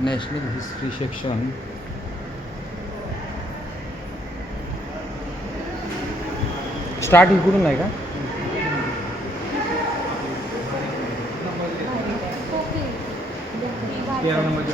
National history section start इकडून नाही का। तेरा नंबरची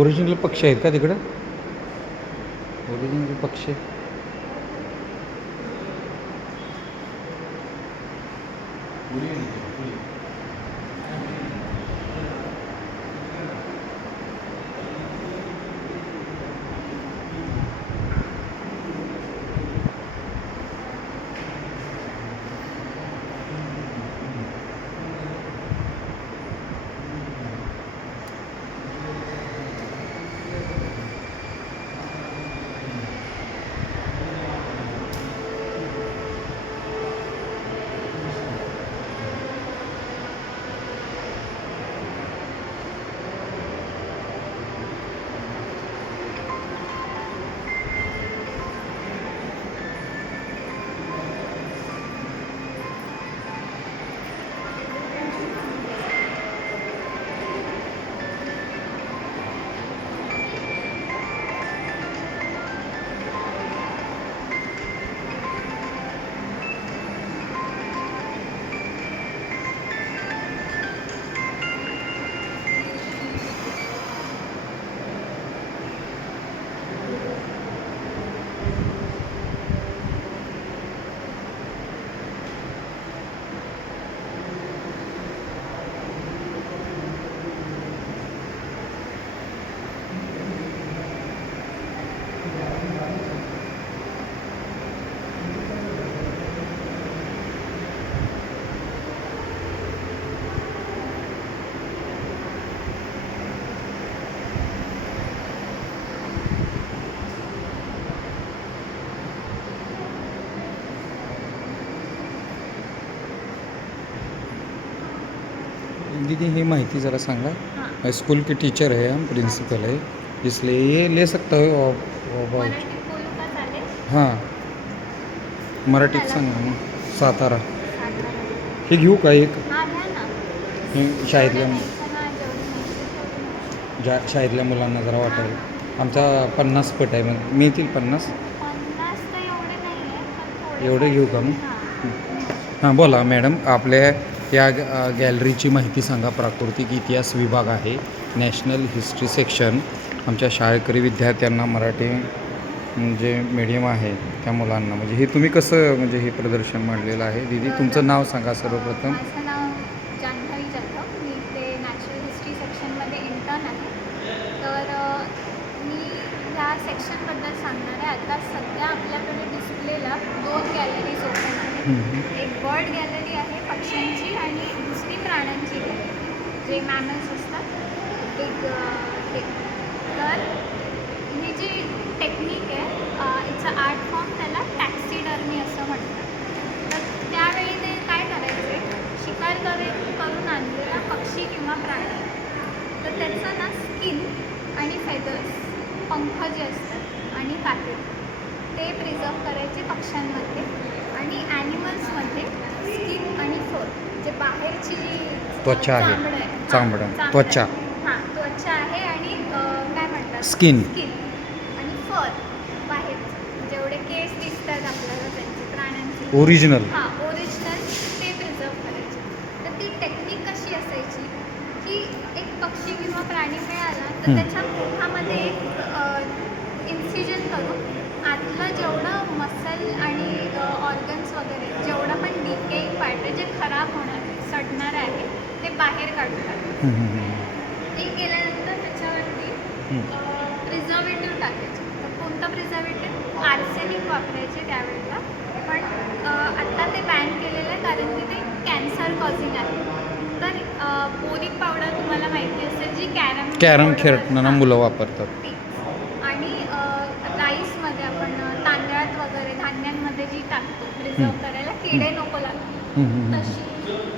ओरिजिनल पक्षी आहेत का तिकडं? ओरिजिनल पक्षी. दीदी ही माहिती ज़रा सांगा. स्कूल की टीचर है हम प्रिंसिपल है इसलिए ये ले सकता हो आप- हां. मराठीत सांगा सातारा. हे घेऊ का एक? हा शाळेतल्या ज्या शाळेतल्या मुलांना जरा वाटेल. आमचा पन्नास पट आहे मग मिळतील पन्नास? एवढे आहे घेऊ का मग? हां. हां बोला मॅडम आपल्या या गॅलरीची माहिती सांगा. प्राकृतिक इतिहास विभाग आहे. National history section. आमच्या शाळकरी विद्यार्थ्यांना मराठी म्हणजे जे मीडियम आहे त्या मुलांना. म्हणजे हे तुम्ही कसं म्हणजे हे प्रदर्शन मांडलेलं आहे? दीदी तुमचं नाव सांगा सर्वप्रथम माझं नाव जान्हवी जाधव मी ते नॅचरल हिस्ट्री सेक्शनमध्ये इंटर्न आहे तर अ, मी ह्या सेक्शनबद्दल सांगणार आहे आता सध्या आपल्याकडे डिस्प्लेला दोन गॅलरीज ओपन आहेत. एक बर्ड गॅलरी आहे पक्ष्यांची आणि दुसरी प्राण्यांची गॅलरी जे मॅमल्स असतात एक. तर ही जी टेक्निक आहे अ, इट्स आर्ट फॉर्म त्याला टॅक्सिडर्मी असं म्हणतात तर त्यावेळी ते काय करायचे शिकार करे करून आणलेला पक्षी किंवा प्राणी तर त्याचं ना स्किन आणि फेदर्स पंख जे असतात आणि काटे ते प्रिझर्व करायचे पक्ष्यांमध्ये आणि ॲनिमल्समध्ये स्किन आणि फोर जे बाहेरची जी त्वचा आहे चामडं आहे. हां, चामडं चामडं त्वचा आहे. हां त्वचा आहे आणि अं, काय म्हणतात Skin. स्किन आणि फर बाहेर जेवढे केस दिसतात आपल्याला त्यांचे प्राण्यांचे ओरिजिनल हां ओरिजिनल ते प्रिझर्व करायचे तर ती टेक्निक कशी असायची की एक पक्षी किंवा प्राणी मिळाला तर हं. त्याच्या मुखामध्ये एक इन्सिजन करून आतलं जेवढं मसल आणि ऑर्गन्स वगैरे जेवढं पण डिकेईंग पार्ट आहे जे खराब होणार आहे सडणार आहे ते बाहेर काढतात. ते केल्यानंतर त्याच्यावरती प्रिझर्वेटिव्ह टाकायचे. तर कोणतं प्रिझर्वेटिव्ह आर्सेनिक वापरायचे त्यावेळेला. पण आत्ता ते बॅन केलेलं आहे कारण की ते कॅन्सर कॉझिंग आहे. तर बोरिक पावडर तुम्हाला माहिती असेल जी कॅरम कॅरम खेळताना मुलं वापरतात. आणि राईसमध्ये आपण तांदळात वगैरे धान्यांमध्ये जी टाकतो प्रिझर्व. करायला किडे नको लागतात. तशी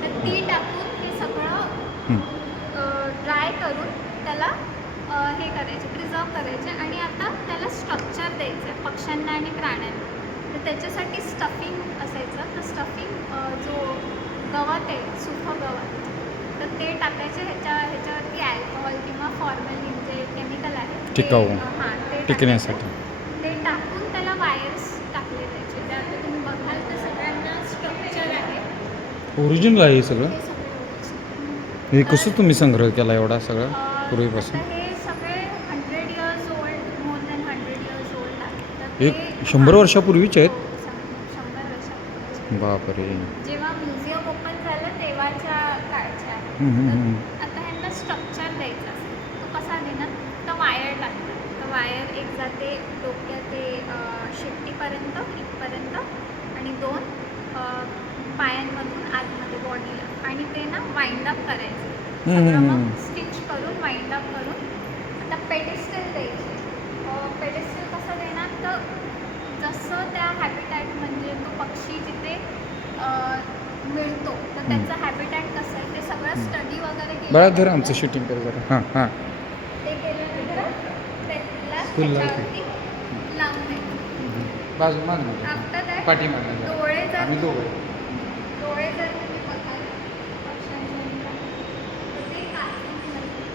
तर ती टाकून करून त्याला हे करायचे प्रिझर्व करायचे आणि आता त्याला स्ट्रक्चर द्यायचं आहे पक्ष्यांना आणि प्राण्यांना. तर त्याच्यासाठी स्टफिंग असायचं. तर स्टफिंग जो गवत आहे सुखं गवत तर ते टाकायचे ह्याच्या ह्याच्यावरती अल्कोहोल किंवा फॉर्मलिन जे केमिकल आहे टिकाऊ. हां ते टिकण्यासाठी. ते टाकून त्याला वायर्स टाकले जायचे. ते आता तुम्ही बघाल तर सगळ्यांना स्ट्रक्चर आहे. ओरिजिनल आहे सगळं हे कसं तुम्ही संग्रह केला एवढा सगळं पूर्वीपासून हे एक शंभर. वर्षापूर्वीचे आहेत? बापरे जेव्हा म्युझियम ओपन झालं तेव्हाच्या काळच्या. आता ह्यांना स्ट्रक्चर द्यायचं तो कसा देणार तर वायर लागतात तर वायर एक जाते डोक्यात ते शेपटीपर्यंत इथपर्यंत आणि दोन पायांमधून आतमध्ये बॉडीला आणि ते ना वाइंड अप करायचं. सगळं मग. स्टिच करून वाइंड अप करून आता पेडिस्टल द्यायचे. पेडिस्टल कसं देणार? तर जसं त्या हॅबिटॅट म्हणजे तो पक्षी जिथे मिळतो तर त्याचं हॅबिटॅट कसं आहे? ते सगळं. स्टडी वगैरे बरं केलं धर आमचं शूटिंग कर जरा. हां हां. ते केल्यानंतर त्याला. त्याच्यावरती लावून द्यायचं बाजू माग आफ्टर दॅट पाठी माग डोळे जर डोळे जर तुम्ही बघाल पक्ष्यांच्या तर ते काचेचे नसतात.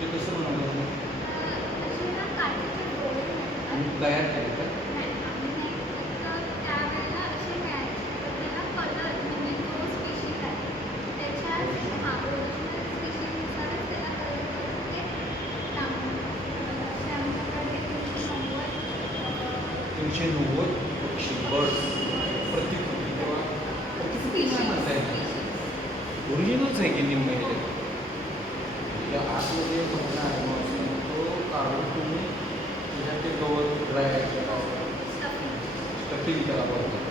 ते कसं बनवलं असे ना काचेचे डोळे नसतात. तयार केलं का? तीनशे नव्वद पक्षी बर्ड्स प्रतिकृती किंवा प्रतिकृती काय म्हणता येईल ओरिजिनलच आहे की निम्मे हे? त्या आतमध्ये भरणा आहे माणूस तो काढून तुम्ही त्याच्यात ते गवत ड्राय stuffing. स्टफिंग त्याला बोलतात